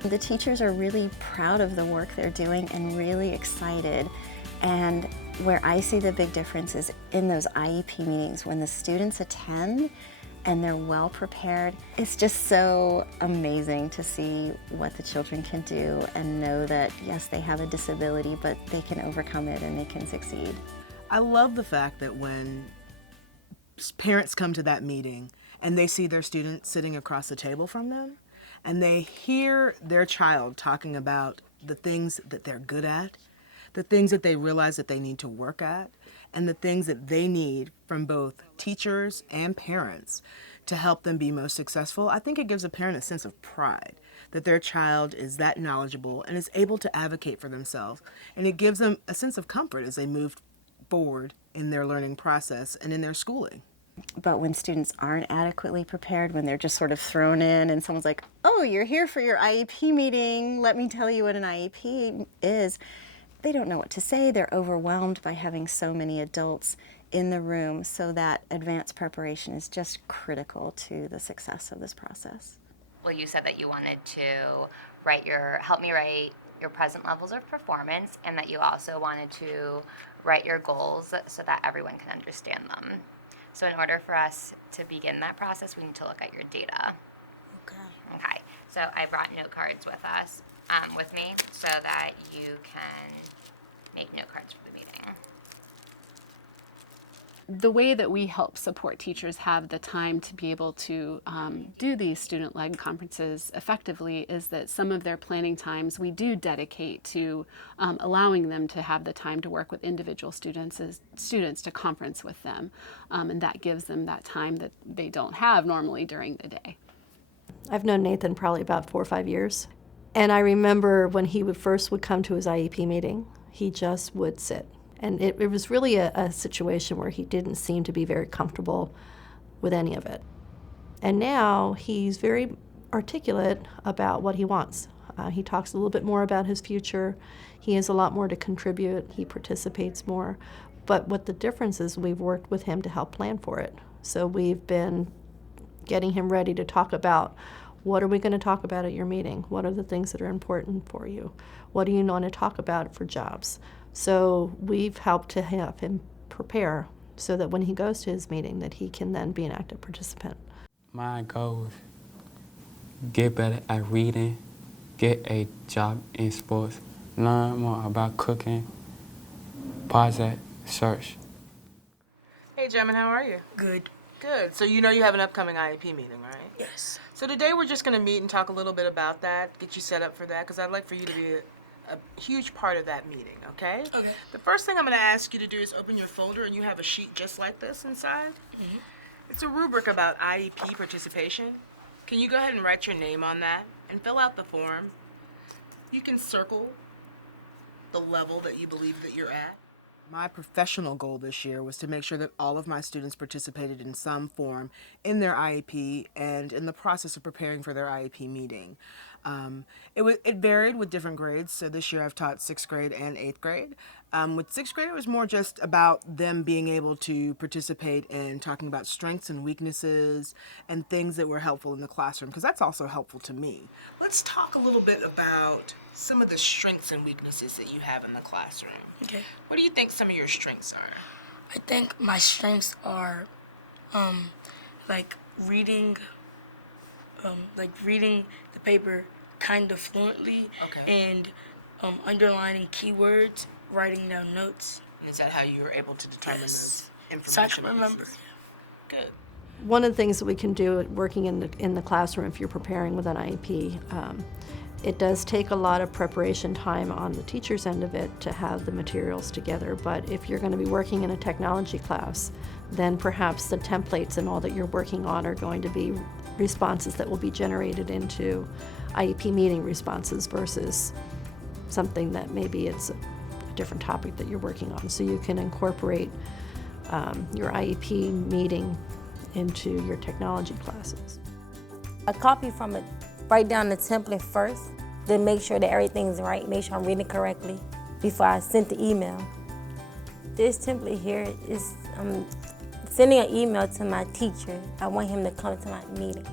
The teachers are really proud of the work they're doing and really excited. And where I see the big difference is in those IEP meetings when the students attend and they're well prepared. It's just so amazing to see what the children can do and know that, yes, they have a disability, but they can overcome it and they can succeed. I love the fact that when parents come to that meeting and they see their student sitting across the table from them and they hear their child talking about the things that they're good at, the things that they realize that they need to work at, and the things that they need from both teachers and parents to help them be most successful, I think it gives a parent a sense of pride that their child is that knowledgeable and is able to advocate for themselves. And it gives them a sense of comfort as they move forward in their learning process and in their schooling. But when students aren't adequately prepared, when they're just sort of thrown in and someone's like, oh, you're here for your IEP meeting, let me tell you what an IEP is, they don't know what to say. They're overwhelmed by having so many adults in the room, so that advanced preparation is just critical to the success of this process. Well, you said that you wanted to help me write your present levels of performance, and that you also wanted to write your goals so that everyone can understand them. So in order for us to begin that process, we need to look at your data. Okay. So I brought note cards with me so that you can make note cards for the meeting. The way that we help support teachers have the time to be able to do these student-led conferences effectively is that some of their planning times we do dedicate to allowing them to have the time to work with individual students to conference with them. And that gives them that time that they don't have normally during the day. I've known Nathan probably about 4 or 5 years. And I remember when he would come to his IEP meeting, he just would sit. And it was really a situation where he didn't seem to be very comfortable with any of it. And now he's very articulate about what he wants. He talks a little bit more about his future. He has a lot more to contribute. He participates more. But what the difference is, we've worked with him to help plan for it. So we've been getting him ready to talk about, what are we going to talk about at your meeting? What are the things that are important for you? What do you want to talk about for jobs? So we've helped to have him prepare so that when he goes to his meeting that he can then be an active participant. My goal is get better at reading, get a job in sports, learn more about cooking, project, search. Hey, Gemma, how are you? Good. Good. So you know you have an upcoming IEP meeting, right? Yes. So today we're just going to meet and talk a little bit about that, get you set up for that, because I'd like for you to be a huge part of that meeting, okay? Okay. The first thing I'm going to ask you to do is open your folder, and you have a sheet just like this inside. Mm-hmm. It's a rubric about IEP participation. Can you go ahead and write your name on that and fill out the form? You can circle the level that you believe that you're at. My professional goal this year was to make sure that all of my students participated in some form in their IEP and in the process of preparing for their IEP meeting. It varied with different grades, so this year I've taught 6th grade and 8th grade. With 6th grade, it was more just about them being able to participate in talking about strengths and weaknesses and things that were helpful in the classroom, because that's also helpful to me. Let's talk a little bit about some of the strengths and weaknesses that you have in the classroom. Okay. What do you think some of your strengths are? I think my strengths are, like reading the paper kind of fluently, Okay. and underlining keywords, writing down notes. Is that how you were able to determine Yes. those information? So I can remember. pieces? Good. One of the things that we can do working in the classroom if you're preparing with an IEP, it does take a lot of preparation time on the teacher's end of it to have the materials together, but if you're going to be working in a technology class, then perhaps the templates and all that you're working on are going to be responses that will be generated into IEP meeting responses versus something that maybe it's a different topic that you're working on. So you can incorporate your IEP meeting into your technology classes. I copy from it, write down the template first, then make sure that everything's right, make sure I'm reading correctly before I send the email. This template here is sending an email to my teacher. I want him to come to my meeting.